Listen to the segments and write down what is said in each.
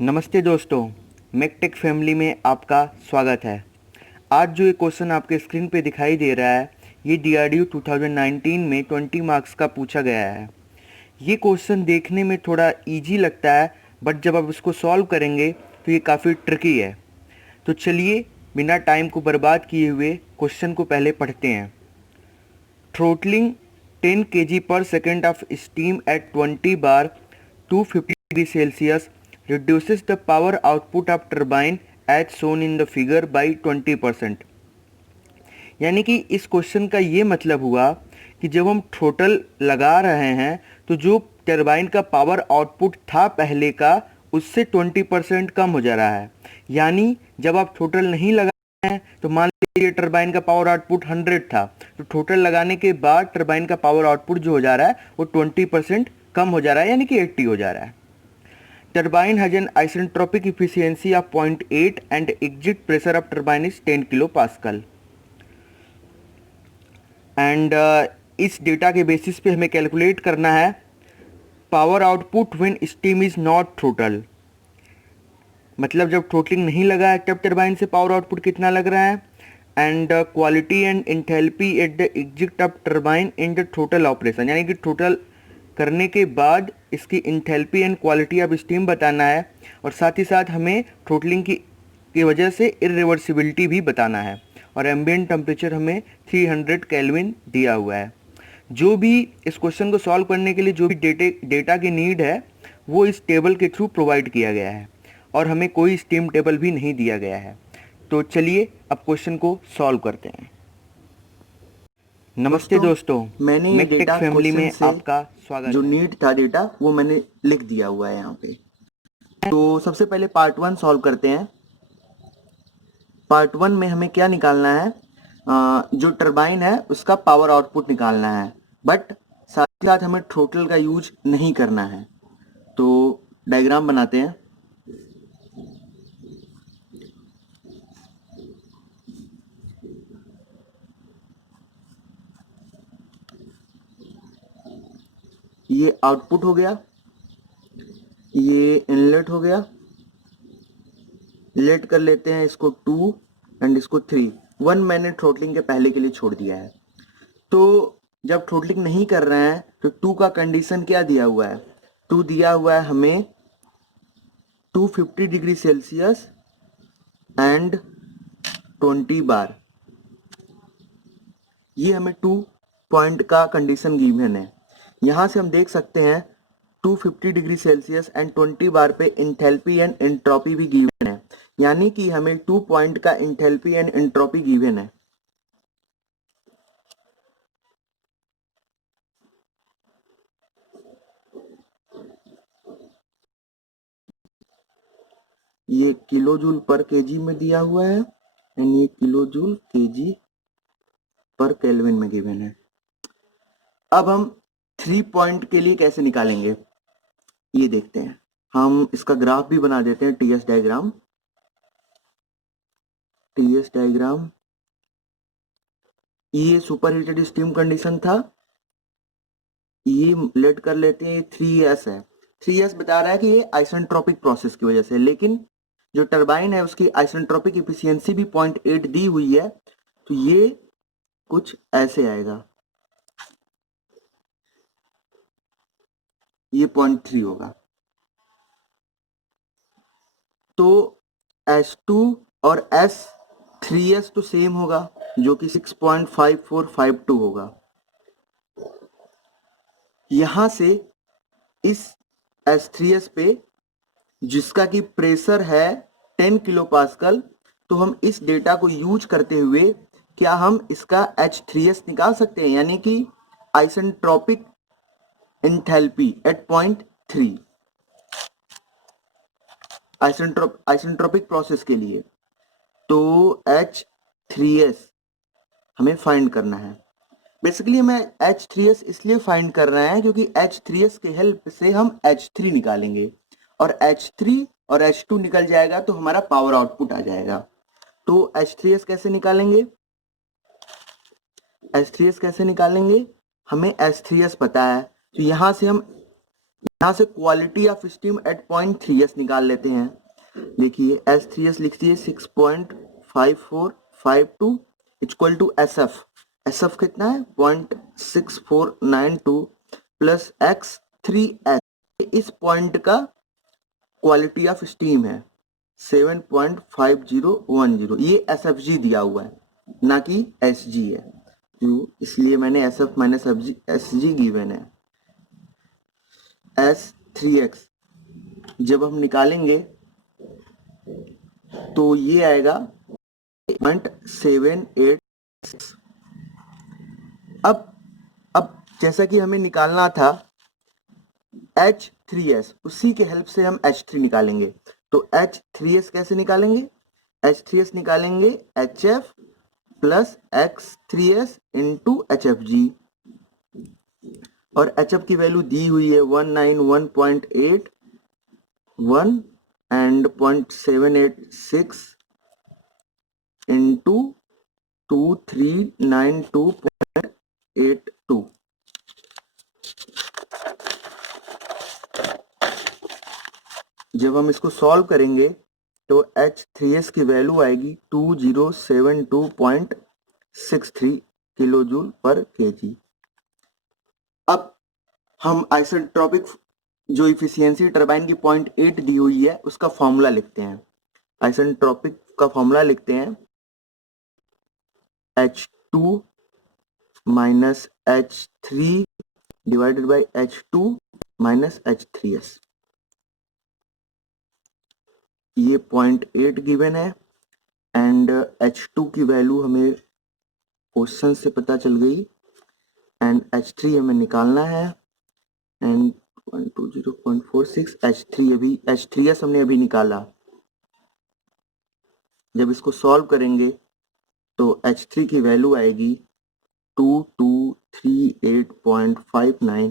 नमस्ते दोस्तों, मेकटेक फैमिली में आपका स्वागत है। आज जो ये क्वेश्चन आपके स्क्रीन पे दिखाई दे रहा है, ये DRDO 2019 में 20 मार्क्स का पूछा गया है। ये क्वेश्चन देखने में थोड़ा इजी लगता है, बट जब आप इसको सॉल्व करेंगे तो ये काफ़ी ट्रिकी है। तो चलिए बिना टाइम को बर्बाद किए हुए क्वेश्चन को पहले पढ़ते हैं। Throttling 10 kg per second of steam at 20 bar 250 degree Celsius reduces the power output of turbine as shown in the figure by 20%। यानी कि इस क्वेश्चन का ये मतलब हुआ कि जब हम थ्रोटल लगा रहे हैं तो जो टरबाइन का पावर आउटपुट था पहले का, उससे 20% कम हो जा रहा है। यानी जब आप थ्रोटल नहीं लगा रहे हैं तो मान लीजिए टरबाइन का पावर आउटपुट 100 था, तो थ्रोटल लगाने के बाद टरबाइन का पावर आउटपुट जो हो जा रहा है वो 20% कम हो जा रहा है, यानी कि 80 हो जा रहा है। Turbine has an isentropic efficiency of 0.8 and exit pressure of turbine is 10 kilo pascal. And इस डेटा के बेसिस पे हमें कैलकुलेट करना है power output when steam is not throttle. मतलब जब थ्रोटलिंग नहीं लगा है तब टरबाइन से पावर आउटपुट कितना लग रहा है, and quality and enthalpy at the exit of turbine in the throttle operation. यानी कि थ्रोटल करने के बाद इसकी enthalpy and quality of steam बताना है, और साथ ही साथ हमें थ्रोटलिंग की वजह से इरिवर्सिबिलिटी भी बताना है, और एम्बिएंट टेम्परेचर हमें 300 केल्विन दिया हुआ है। जो भी इस क्वेश्चन को सॉल्व करने के लिए जो भी डेटा की नीड है वो इस टेबल के थ्रू प्रोवाइड किया गया है, और हमें कोई स्टीम टेबल भी नहीं दिया गया है। तो चलिए अब क्वेश्चन को सॉल्व करते हैं। नमस्ते दोस्तों, मैंने ये मेकटेक डेटा फैमिली क्वेश्चन में से आपका स्वागत जो है। नीड था डेटा वो मैंने लिख दिया हुआ है यहाँ पे। तो सबसे पहले पार्ट 1 सॉल्व करते हैं। पार्ट 1 में हमें क्या निकालना है, जो टरबाइन है उसका पावर आउटपुट निकालना है, बट साथ ही साथ हमें थ्रोटल का यूज नहीं करना है। तो डायग्राम बनाते हैं। ये आउटपुट हो गया, ये इनलेट हो गया। लेट कर लेते हैं इसको 2 एंड इसको 3। 1 मैंने थ्रोटलिंग के पहले के लिए छोड़ दिया है। तो जब थ्रोटलिंग नहीं कर रहे हैं तो 2 का कंडीशन क्या दिया हुआ है, 2 दिया हुआ है हमें 250 डिग्री सेल्सियस एंड 20 बार। ये हमें 2 पॉइंट का कंडीशन गिवन है। यहां से हम देख सकते हैं 250 डिग्री सेल्सियस एंड 20 बार पे इंथैल्पी एंड एंट्रोपी भी गिवन है, यानी कि हमें 2 पॉइंट का इंथैल्पी एंड एंट्रोपी गिवन है। ये किलो जूल पर केजी में दिया हुआ है एंड ये किलो जूल केजी पर केल्विन में गिवन है। अब हम 3 पॉइंट के लिए कैसे निकालेंगे ये देखते हैं। हम इसका ग्राफ भी बना देते हैं, टीएस डायग्राम। टीएस डायग्राम, ये सुपर हीटेड स्टीम कंडीशन था, ये लेट कर लेते हैं 3s है। 3s बता रहा है कि ये आइसेंट्रोपिक प्रोसेस की वजह से, लेकिन जो टरबाइन है उसकी आइसेंट्रोपिक इफिशियंसी भी 0.8 दी हुई है, तो ये कुछ ऐसे आएगा, ये 0.3 होगा। तो S2 और S3s तो सेम होगा, जो कि 6.5452 होगा। यहां से इस S3s पे जिसका कि प्रेशर है 10 किलो पास्कल, तो हम इस डेटा को यूज करते हुए क्या हम इसका H3s निकाल सकते हैं, यानी कि isentropic enthalpy at 0.3 isentropic process के लिए। तो H3s हमें फाइंड करना है। बेसिकली हमें H3s इसलिए फाइंड कर रहे हैं क्योंकि H3s के हेल्प से हम H3 निकालेंगे, और H3 और H2 निकल जाएगा तो हमारा पावर आउटपुट आ जाएगा। तो H3s कैसे निकालेंगे, H3s कैसे निकालेंगे, हमें H3s पता है, तो यहां से हम यहाँ से quality of steam eight point 3s निकाल लेते हैं। देखिए S3s लिखती है 6.5452 इक्वल टू SF। SF कितना है 0.6492 प्लस X3s, इस पॉइंट का क्वालिटी ऑफ स्टीम है 7.5010। ये SFG दिया हुआ है ना कि SG है, तो इसलिए मैंने SF माइनस SG गिवन है। S3x जब हम निकालेंगे तो ये आएगा 0.786। अब जैसा कि हमें निकालना था H3s, उसी के हेल्प से हम H3 निकालेंगे। तो H3s कैसे निकालेंगे? H3s निकालेंगे HF plus X3s into HFG, और HF की वैल्यू दी हुई है 191.81 एंड 0.786 इंटू 2392.82। जब हम इसको सॉल्व करेंगे तो H3s की वैल्यू आएगी 2072.63 किलो जूल पर केजी। अब हम आइसेंट्रोपिक जो इफिशियंसी टरबाइन की 0.8 दी हुई है उसका फॉर्मूला लिखते हैं। आइसेंट्रोपिक का फॉर्मूला लिखते हैं H2 minus H3 divided by H2 minus H3s। ये 0.8 गिवन है एंड H2 की वैल्यू हमें क्वेश्चन से पता चल गई एंड H3 हमें निकालना है एंड 120.46 H3s हमने अभी निकाला। जब इसको सॉल्व करेंगे तो H3 की वैल्यू आएगी 2238.59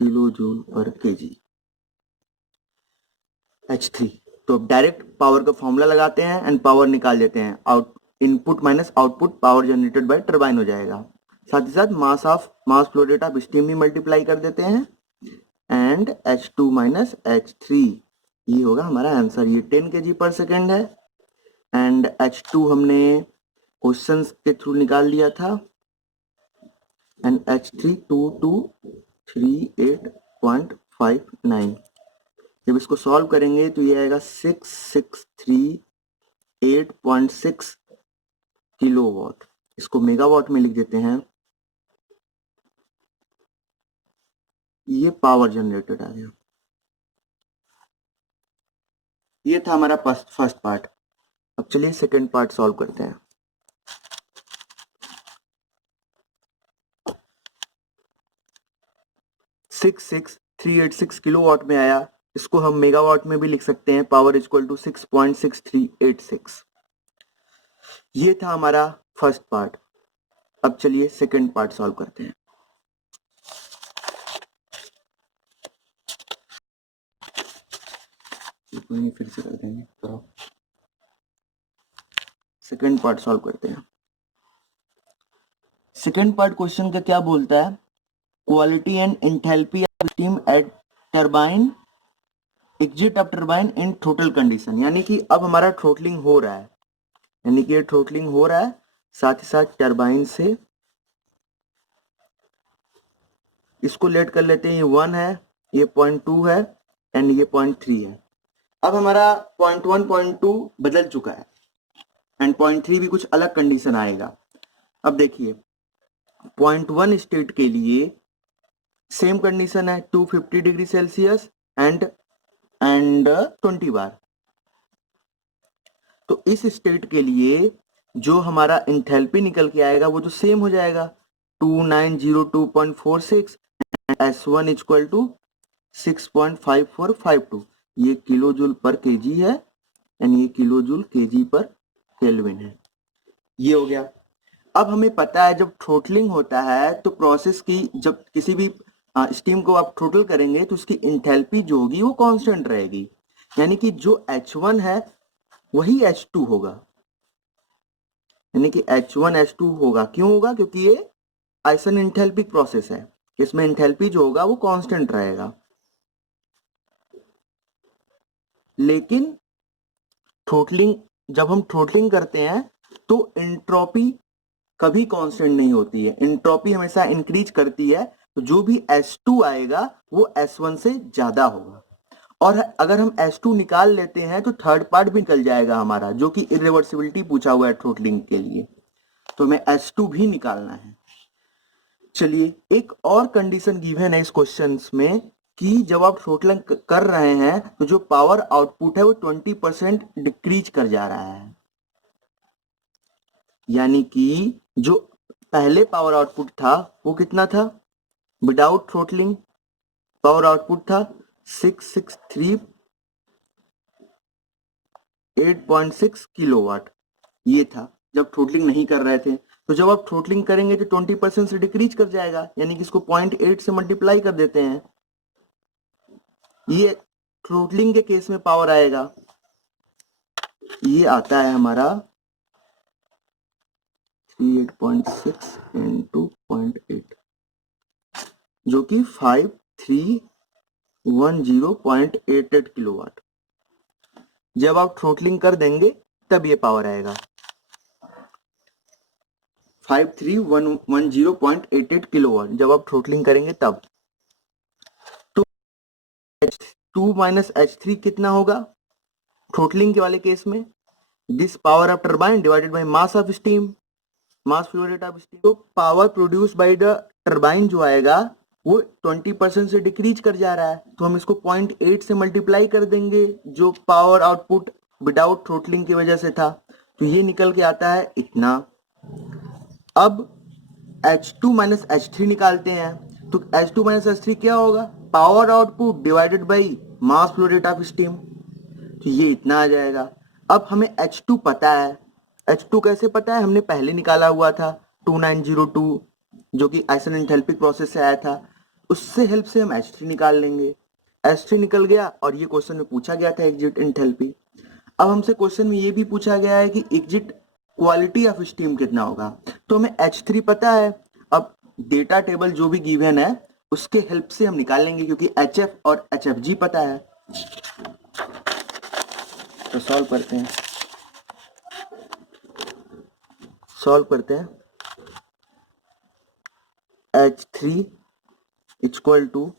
किलो जूल पर केजी H3। तो डायरेक्ट पावर का फॉर्मूला लगाते हैं एंड पावर निकाल देते हैं। Input minus output power generated by turbine हो जाएगा। साथ ही साथ मास फ्लो रेट ऑफ स्टीम भी मल्टीप्लाई कर देते हैं एंड H2 माइनस H3, ये होगा हमारा आंसर। ये 10 kg पर सेकेंड है एंड H2 हमने क्वेश्चन के थ्रू निकाल लिया था एंड H3 2238.59। जब इसको सॉल्व करेंगे तो ये आएगा 6638.6 किलोवाट। इसको मेगावाट में लिख देते हैं। ये पावर जनरेटेड आ गया। ये था हमारा फर्स्ट पार्ट। अब चलिए सेकंड पार्ट सॉल्व करते हैं। सिक्स 386 किलोवाट में आया। इसको हम मेगावाट में भी लिख सकते हैं। Power equal to 6.6386। ये था हमारा फर्स्ट पार्ट। अब चलिए सेकंड पार्ट सॉल्व करते हैं। फिर से कर देंगे, तो सेकंड पार्ट सॉल्व करते हैं। सेकंड पार्ट क्वेश्चन का क्या बोलता है? Quality and enthalpy of steam eight turbine, exit of turbine in throttle condition. यानी कि अब हमारा थ्रोटलिंग हो रहा है, यानी कि ये थ्रोटलिंग हो रहा है। साथ ही साथ टरबाइन से इसको लेट कर लेते हैं। ये 1 है, ये 0.2 है एंड ये 0.3 है। अब हमारा 0.1 0.2 बदल चुका है एंड 0.3 भी कुछ अलग कंडीशन आएगा। अब देखिए 0.1 स्टेट के लिए सेम कंडीशन है 250 डिग्री सेल्सियस एंड 20 बार। तो इस स्टेट के लिए जो हमारा एंथैल्पी निकल के आएगा वो तो सेम हो जाएगा 2902.46 S1 इक्वल टू 6.5452। ये किलो जूल पर केजी है एंड ये किलो जूल केजी पर केल्विन है। ये हो गया। अब हमें पता है जब थ्रोटलिंग होता है तो प्रोसेस की, जब किसी भी स्टीम को आप थ्रोटल करेंगे तो उसकी एंथैल्पी जो होगी वो कांस्टेंट रहेगी। यानी कि जो H1 है वही H2 होगा, यानी कि H1 H2 होगा। क्यों होगा? क्योंकि ये आइसन एंथैल्पिक प्रोसेस है। इसमें एंथैल्पी जो होगा वो कांस्टेंट रहेगा, लेकिन थ्रोटलिंग, जब हम थ्रोटलिंग करते हैं तो एंट्रोपी कभी कांस्टेंट नहीं होती है, एंट्रोपी हमेशा इंक्रीज करती है। तो जो भी S2 आएगा वो S1 से ज्यादा होगा, और अगर हम S2 निकाल लेते हैं तो थर्ड पार्ट भी निकल जाएगा हमारा, जो कि इरिवर्सिबिलिटी पूछा हुआ है थ्रोटलिंग के लिए, तो हमें S2 भी निकालना है। चलिए, एक और कंडीशन गिवन है इस क्वेश्चन में कि जब आप थ्रोटलिंग कर रहे हैं तो जो पावर आउटपुट है वो 20% डिक्रीज कर जा रहा है, यानी कि जो पहले पावर आउटपुट था वो कितना था, विदाउट थ्रोटलिंग पावर आउटपुट था 663.8.6 किलोवाट, ये था जब थ्रोटलिंग नहीं कर रहे थे। तो जब आप थ्रोटलिंग करेंगे तो 20% से डिक्रीज कर जाएगा, यानी कि इसको 0.8 से मल्टीप्लाई कर देते हैं, ये थ्रोटलिंग के केस में पावर आएगा, ये आता है हमारा 38.6 इंटू 0.8, जो कि 5310.88 किलोवाट। जब आप थ्रोटलिंग कर देंगे तब ये पावर आएगा 5310.88 किलोवाट, जब आप थ्रोटलिंग करेंगे तब। तो H2 माइनस H3 कितना होगा थ्रोटलिंग के वाले केस में, this power of turbine divided by mass of steam, mass flow rate of steam. तो power produce by the turbine जो आएगा वो 20% से डिक्रीज कर जा रहा है, तो हम इसको 0.8 से मल्टीप्लाई कर देंगे जो पावर आउटपुट विदाउट थ्रोटलिंग की वजह से था, तो ये निकल के आता है इतना। अब H2 माइनस H3 निकालते हैं, तो H2 माइनस H3 क्या होगा, power output divided by mass flow rate of steam, तो ये इतना आ जाएगा। अब हमें H2 पता है, H2 कैसे पता है, हमने पहले निकाला हुआ था 2902, जो कि आइसोएंथैल्पिक प्रोसेस से आया था, उससे हेल्प से हम H3 निकाल लेंगे। H3 निकल गया, और ये क्वेश्चन में पूछा गया था एग्जिट एंथैल्पी। अब हमसे क्वेश्चन में ये भी पूछा गया है कि एग्जिट क्वालिटी ऑफ स्टीम कितना होगा, तो हमें H3 पता है। अब डेटा टेबल जो भी गिवन है उसके हेल्प से हम निकाल लेंगे, क्योंकि HF और HFG पता है। तो सॉल्व करते हैं, H3 equal to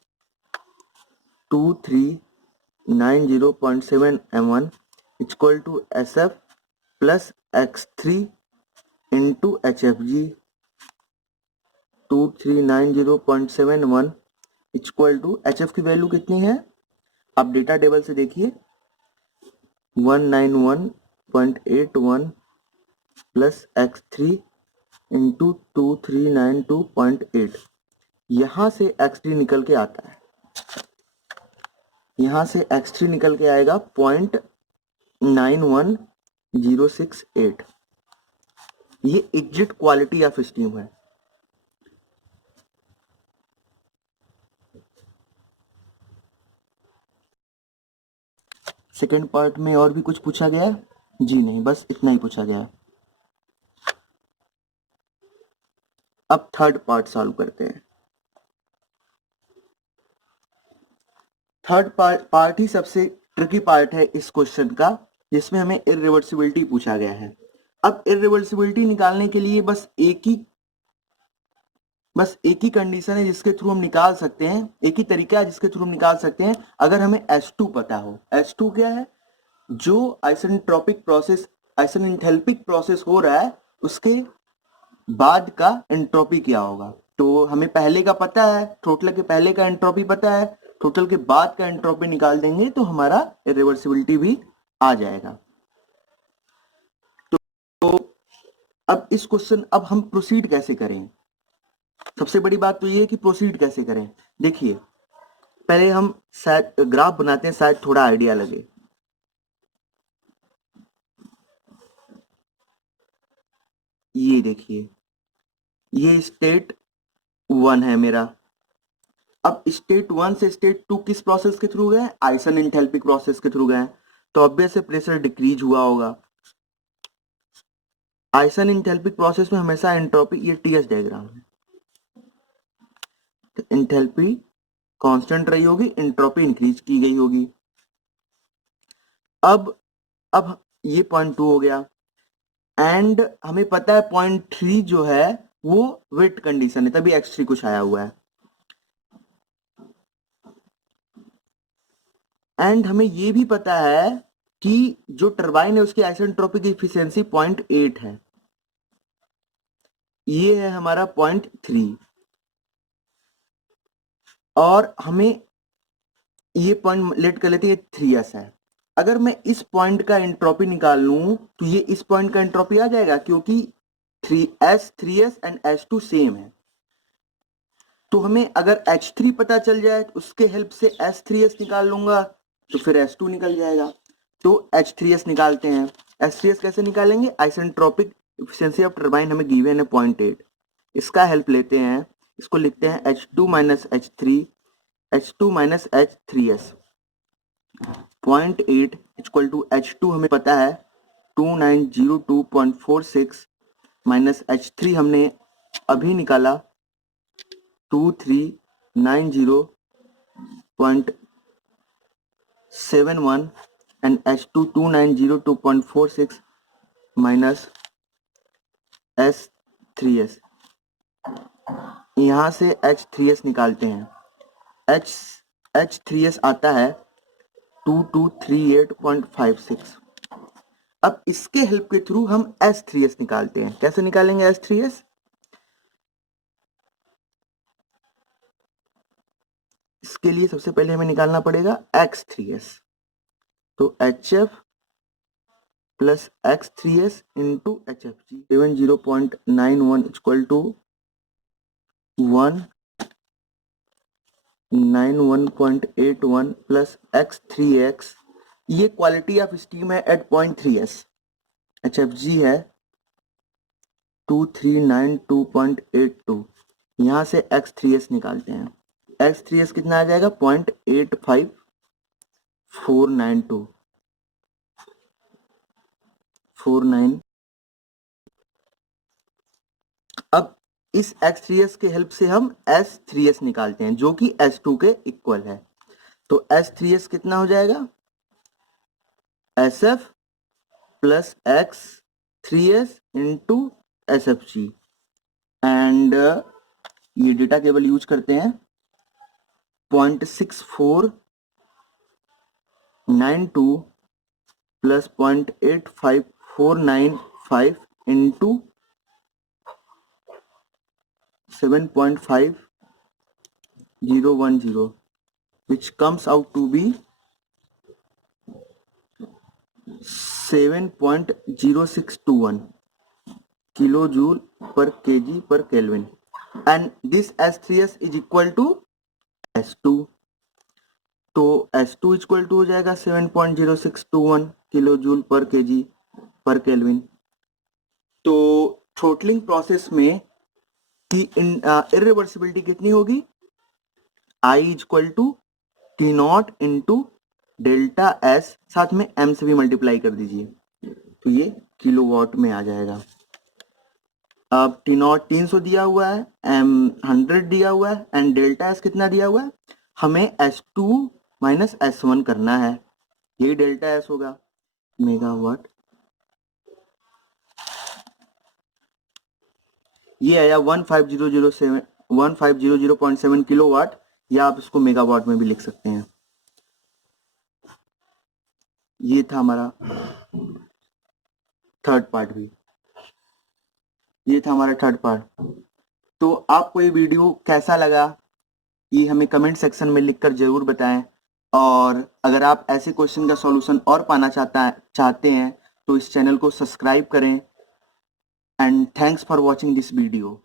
2390.7 m1 equal to SF plus X3 into HFG 2390.71 equal to HF की वैल्यू कितनी है, आप डेटा टेबल से देखिए 191.81 प्लस X3 इंटू 2392.8, यहां से X3 निकल के आता है, यहां से X3 निकल के आएगा 0.91068, ये एग्जिट क्वालिटी ऑफ स्टीम है। सेकेंड पार्ट में और भी कुछ पूछा गया है? जी नहीं, बस इतना ही पूछा गया है। अब थर्ड पार्ट सॉल्व करते हैं। थर्ड पार्ट ही सबसे ट्रिकी पार्ट है इस क्वेश्चन का, जिसमें हमें इरिवर्सिबिलिटी पूछा गया है। अब इरिवर्सिबिलिटी निकालने के लिए बस एक ही कंडीशन है जिसके थ्रू हम निकाल सकते हैं, एक ही तरीका है जिसके थ्रू हम निकाल सकते हैं, अगर हमें S2 पता हो। S2 क्या है, जो आइसेंट्रोपिक प्रोसेस, आइसेंथैल्पिक प्रोसेस हो रहा है उसके बाद का एंट्रोपी क्या होगा। तो हमें पहले का पता है, टोटल के पहले का एंट्रोपी पता है, टोटल के बाद का एंट्रोपी निकाल देंगे तो हमारा इरिवर्सिबिलिटी भी आ जाएगा। तो अब इस क्वेश्चन, अब हम प्रोसीड कैसे करें, सबसे बड़ी बात तो ये है कि प्रोसीड कैसे करें। देखिए, पहले हम शायद ग्राफ बनाते हैं, शायद थोड़ा आइडिया लगे। ये देखिए, ये स्टेट 1 है मेरा। अब स्टेट 1 से स्टेट 2 किस प्रोसेस के थ्रू गए, आइसेंथैल्पिक प्रोसेस के थ्रू गए, तो ऑब्वियस है प्रेशर डिक्रीज हुआ होगा। आइसेंथैल्पिक प्रोसेस में हमेशा एंट्रोपी, ये टीएस डायग्राम है, एंथैल्पी कांस्टेंट रही होगी, एंट्रोपी इंक्रीज की गई होगी। अब ये पॉइंट 2 हो गया एंड हमें पता है पॉइंट 3 जो है वो वेट कंडीशन है, तभी x3 कुछ आया हुआ है। एंड हमें ये भी पता है कि जो टरबाइन है उसकी आइसेंट्रोपिक एफिशिएंसी 0.8 है। ये है हमारा 0.3 और हमें ये पॉइंट लेट कर लेते हैं 3s है। अगर मैं इस पॉइंट का एंट्रोपी निकाल लूं तो ये इस पॉइंट का एंट्रोपी आ जाएगा क्योंकि 3s एंड s2 सेम है। तो हमें अगर h3 पता चल जाए तो उसके हेल्प से s3s निकाल लूंगा तो फिर s2 निकल जाएगा। तो h3s निकालते हैं। h3s कैसे निकालेंगे? आइसेंट्रोपिक एफिशिएंसी ऑफ टरबाइन हमें गिवन है 0.8, इसका हेल्प लेते हैं, इसको लिखते हैं h2 minus h3s 0.8 equal to h2 हमें पता है 2902.46 माइनस h3 हमने अभी निकाला 2390.71 and h2 2902.46 माइनस s3s। यहाँ से h3s निकालते हैं, h3s आता है 2238.56। अब इसके हेल्प के थ्रू हम s3s निकालते हैं। कैसे निकालेंगे s3s? इसके लिए सबसे पहले हमें निकालना पड़ेगा x3s, तो hf plus x3s into hfg 70.91 equal to 191.81 plus x3x, ये क्वालिटी ऑफ स्टीम है एट 0.3s, hfg है 2392.82। यहाँ से x3s निकालते हैं, x3s कितना आ जाएगा 0.85492। अब इस x3s के हेल्प से हम s3s निकालते हैं जो कि s2 के इक्वल है। तो s3s कितना हो जाएगा? sf plus x3s into sfg and ये डेटा केवल यूज करते हैं 0.6492 plus 0.85495 into 7.5010 which comes out to be 7.0621 kilojoule per kg per Kelvin and this S3s is equal to S2, तो S2 इक्वल टू हो जाएगा 7.0621 किलोजूल पर KG पर kelvin. तो थ्रोटलिंग प्रोसेस में की इरिवर्सिबिलिटी कितनी होगी? I equal to T not into delta S, साथ में m से भी मल्टीप्लाई कर दीजिए तो ये किलोवाट में आ जाएगा। अब टी नॉट 300 दिया हुआ है, m 100 दिया हुआ है एंड डेल्टा एस कितना दिया हुआ है? हमें S2 माइनस S1 करना है, यही डेल्टा एस होगा मेगावाट। ये आया 1500.7 किलोवाट, या आप इसको मेगावाट में भी लिख सकते हैं। ये था हमारा थर्ड पार्ट भी, ये था हमारा थर्ड पार्ट। तो आपको ये वीडियो कैसा लगा ये हमें कमेंट सेक्शन में लिखकर जरूर बताएं, और अगर आप ऐसे क्वेश्चन का सॉल्यूशन और पाना चाहते हैं तो इस चैनल को सब्सक्राइब करें and thanks for watching this video.